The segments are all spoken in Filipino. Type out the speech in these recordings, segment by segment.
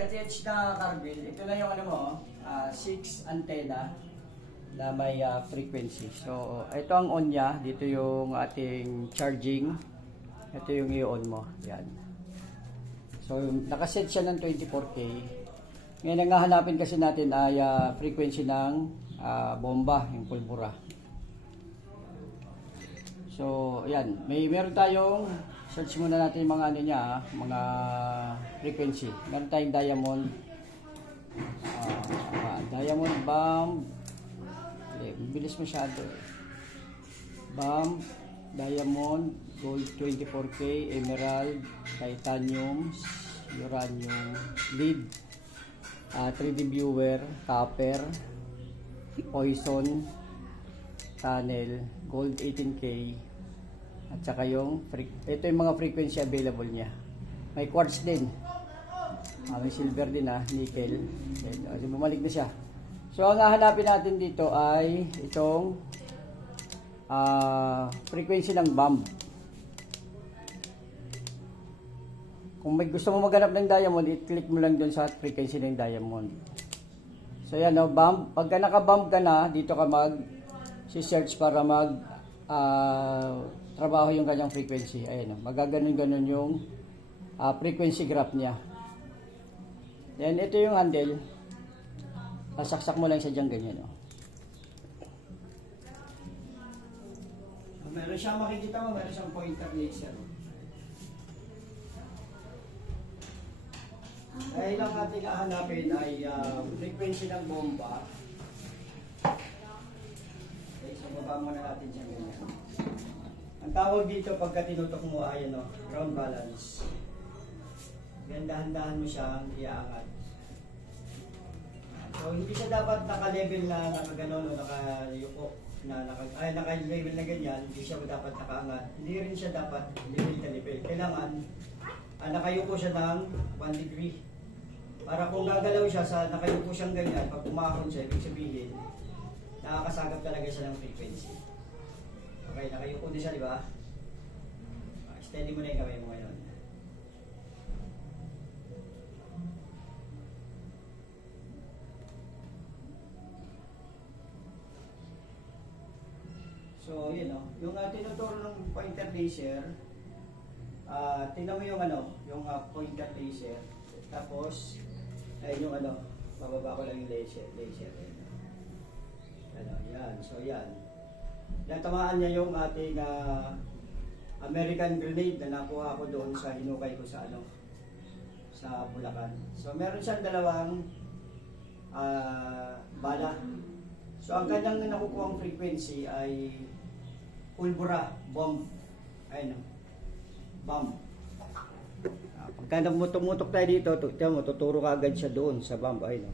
ka-TH na Carville, ito na yung ano mo, 6 antenna na may frequency. So, ito ang on niya. Dito yung ating charging. Ito yung i-on mo. Yan. So, nakaset siya ng 24K. Ngayon, ang hahanapin kasi natin ay frequency ng bomba, yung pulbura. So, yan. Meron tayong, search muna natin yung mga ano niya, mga frequency. Meron tayong diamond, diamond bomb, bilis masyado. Bomb, diamond, gold 24K, emerald, titanium, uranium, lead, 3D viewer, copper, poison, tunnel, gold 18K, at saka ito yung mga frequency available niya. May quartz din. May silver din nickel. Bumalik na siya. So ang hahanapin natin dito ay itong frequency ng bomb. Kung may gusto mo maghanap ng diamond, i-click mo lang doon sa frequency ng diamond. So yan, bomb. Pagka naka-bomb ka na, dito ka si-search para trabaho yung kanyang frequency. Ayan, magaganon-ganon yung frequency graph niya. Then, ito yung handle. Sasaksak mo lang siya dyan ganyan. Meron siyang makikita mo, meron siyang pointer laser. Ay lang ating hahanapin ay frequency ng bomba. Okay, so baba muna natin siya ganyan. Ang tawag dito pagka tinutok mo ay ground balance. Yan, dahan-dahan mo siyang iaangat. So hindi siya dapat naka-level na nakaganon o nakayuko na naka-level na ganyan, hindi siya dapat nakaangat. Hindi rin siya dapat level na level. Kailangan nakayuko siya ng 1 degree. Para kung gagalaw siya sa nakayuko siyang ganyan, pag pumakon siya, ibig sabihin nakakasagap talaga siya ng frequency. Okay, nakayuko din siya, di ba? Steady mo na yung kamay mo ngayon. So, yun yung tinuturo ng pointer laser, tingnan mo yung yung pointer laser. Tapos, ayun yung bababa ko lang yung laser. Yan. So, yan. Natamaan niya yung ating American grenade na nakuha ko doon sa hinukay ko sa sa Bulacan. So, meron siyang dalawang bala. So, ang kanyang nakukuhang frequency ay pulbura, bomb. Ayun, bomb. Pagka tumutok tayo dito, tuturo ka agad siya doon sa bomb. Ayun,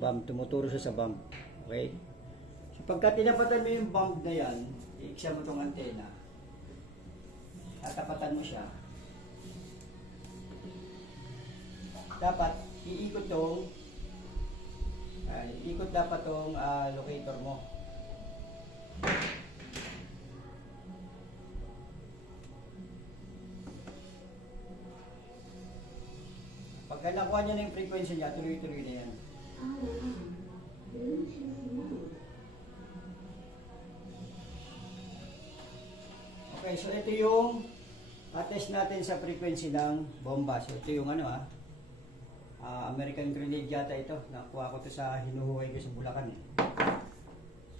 bomb, tumuturo siya sa bomb. Okay? So, pagka tinapatan mo yung bomb na yan, iiksa mo itong antena. Tatapatan mo siya. Dapat, iikot dapat tong locator mo. Pagka nakuha niya na yung frequency niya, tuloy-tuloy na yan. Okay, so ito yung test natin sa frequency ng bomba. So ito yung American grenade yata ito. Nakuha ko ito sa hinuhuway ko sa Bulacan.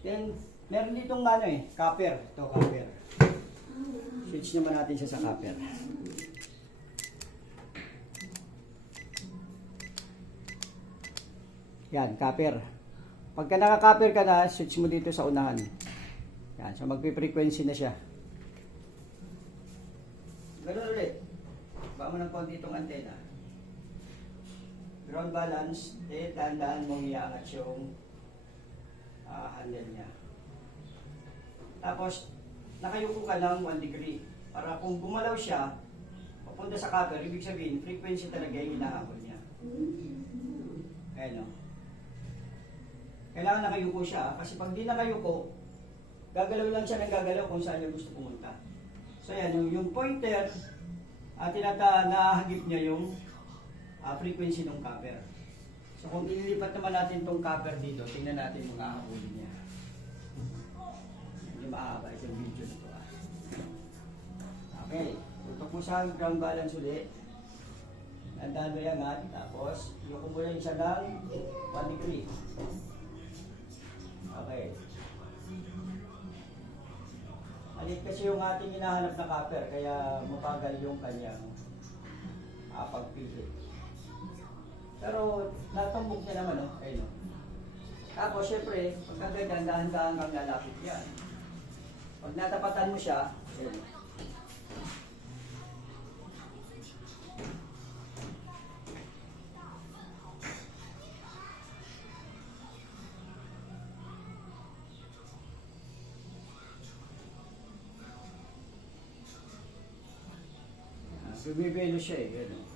Then, meron ditong copper. Ito, copper. Switch naman natin siya sa copper. Yan, copper. Pagka naka-copper ka na, switch mo dito sa unahan. Yan, so magpi-frequency na siya. Ganun ulit. Baka mo ng konti itong antena. Ground balance, dahan-dahan mong iaangat yung handle niya. Tapos, nakayuko ka ng 1 degree. Para kung gumalaw siya, papunta sa copper, ibig sabihin, frequency talaga yung hinahabol niya. Ayan. Kailangan nakayuko siya. Kasi pag di nakayuko, gagalaw lang siya ng gagalaw kung saan niya gusto pumunta. So yan, yung pointer, nahagip niya yung frequency ng copper. So kung ililipat naman natin itong copper dito, tingnan natin yung hahabulin niya. Hindi mahaba itong video na ito. Okay, tutok mo sa ground balance ulit. Nandahan mo yan at tapos yuko mo yan siya ng 1 degree. Okay. Alit kasi yung ating hinahanap na copper, kaya mapagal yung kanyang pagpili. Pero natambok niya naman, no? Ayun, no? Tapos, syempre, pagka ganyan, dahan-dahan kang lalapit yan. Pag natapatan mo siya, ayun. Bumibelo siya eh, gano'n.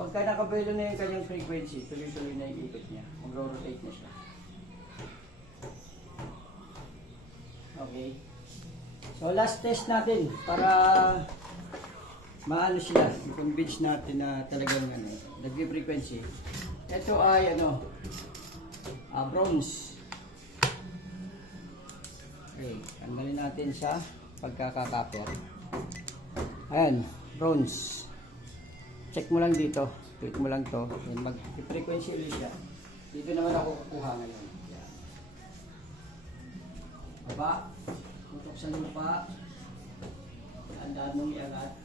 Pagka nakabelo na yung kanyang frequency, tuloy-tuloy na yung ikot niya. Mag-rotate na siya. Okay. So last test natin para maano siya, i-convince natin na talagang nag-frequency. Ito ay bronze. Okay, tanggalin natin sa pagkakakaper. Ayan. Bronze. Check mo lang dito. Click mo lang to. Yan, mag-frequency ulit siya. Dito naman ako kukuha ngayon. Yan. Baba. Tutok sa lupa. Andaan mong iangat.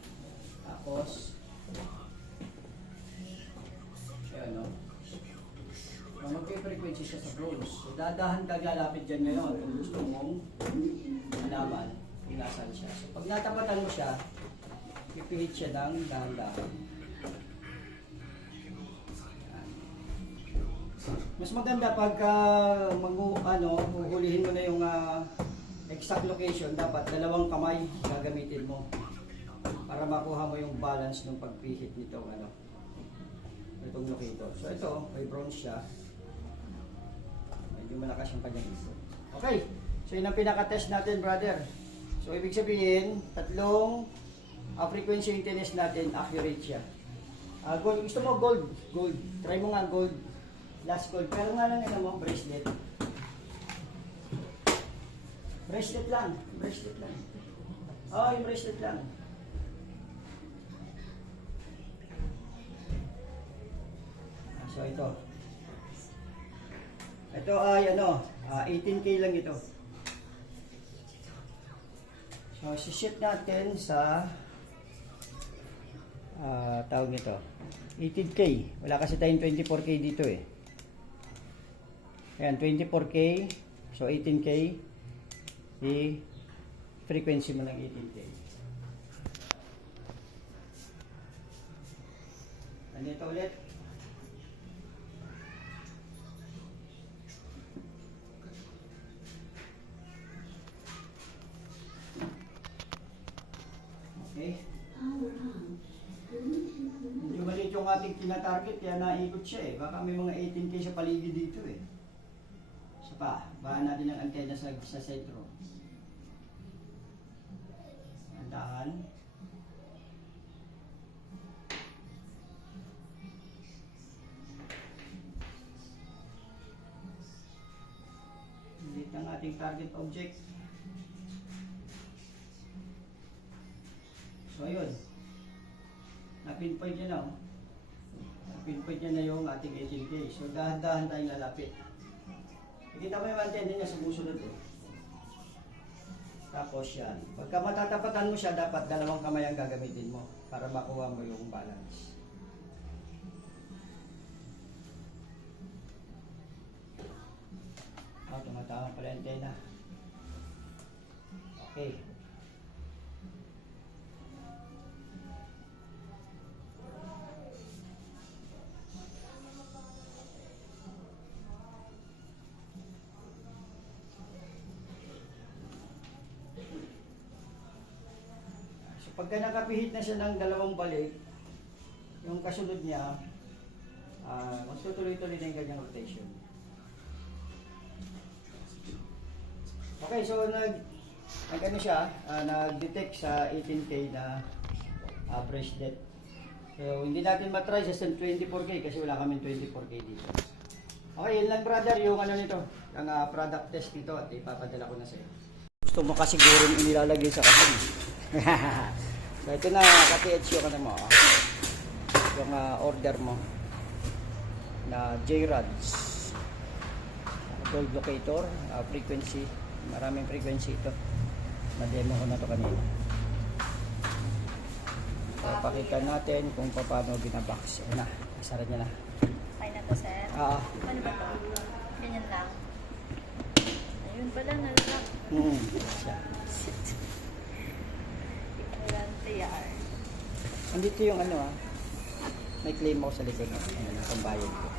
Tapos ayan, no? Mag-frequency siya sa bronze. So, dadahan ka lalapit dyan ngayon. Kung gusto mong malaman kung nasaan siya. So, pag natapatan mo siya, pipihit siya ng dahan-dahan. Mas maganda pagka huhulihin mo na yung exact location, dapat dalawang kamay gagamitin mo para makuha mo yung balance ng pagpihit nitong itong locator. So ito, may bronze siya. Medyo malakas yung kanyang ito. Okay, so yun ang pinaka-test natin, brother. So ibig sabihin, tatlong frequency yung tinest natin, accurate siya. Gold, gusto mo gold? Gold. Try mo nga gold. Last gold. Pero nga lang mo, bracelet. Bracelet lang. Bracelet lang. Oh, yung bracelet lang. So ito. Ito ay 18K lang ito. So, siship natin sa tawag nito 18K. Wala kasi tayong 24K dito eh. Ayan, 24K. So, 18K. I-frequency mo ng 18K. Andito ulit. Okay. Medyo maliit yung ating tinatarget, kaya naikot siya eh. Baka may mga 18K sa paligid dito eh. Isa pa, bahan natin ang antena sa sentro. Andahan. Maliit ang ating target object. So ayun, na-pinpoint niya na, na-pinpoint niya na yung ating 18K. So dahan-dahan tayong lalapit. Nakita mo yung antena niya sa susunod eh. Tapos yan, pagka matatapatan mo siya, dapat dalawang kamay ang gagamitin mo para makuha mo yung balance. Tumatama pala yung antena. Okay. Pagka nakapihit na siya ng dalawang balik, yung kasunod niya, magtutuloy-tuloy na yung kanyang rotation. Okay, so nag-detect sa 18K na bracelet. So, hindi natin matry sa 24K kasi wala kaming 24K dito. Okay, yun lang brother, yung ano nito, ang product test nito at ipapadala ko na sa'yo. Gusto mo kasi siguro inilalagay sa kasin. So, ito na, ka-PH yung ano mo, yung order mo na J-Rods. Gold locator, frequency, maraming frequency ito. Na-demo ko na to kanina. So, pakita natin kung paano binabox. Ayan na, isara niya na. Ay na to, sir. Oo. Ano ba to? Ganyan lang. Ayun pala, nalak. Siya. Ignorante yar. Andito yung ano may claim ako sa likod. Ayan, ang pambayad ko.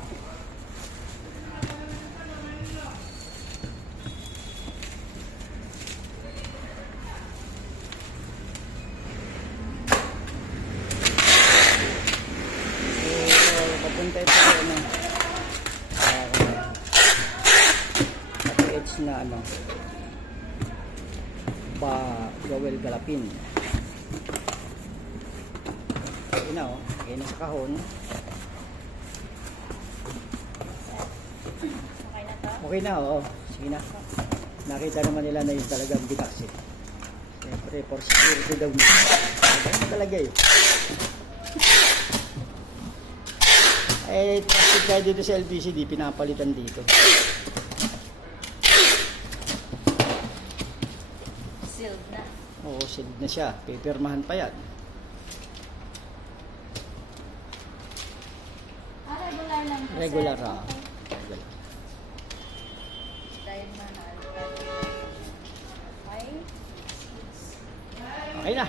Papunta ito sa ano PH na ano Joel Galapin. Ayun na lagay na sa kahon. Okay na to? Okay na, oo. Sige na. Nakita naman nila na yung talagang binaksit. Siyempre, for security daw nila. Ano talaga eh. Trusted tayo dito sa LBCD, pinapalitan dito. Sealed na. Oo, sealed na siya. Pipirmahan pa yan. Regular lang to, Regular, sir. Regular. Dahil na Okay. Okay na.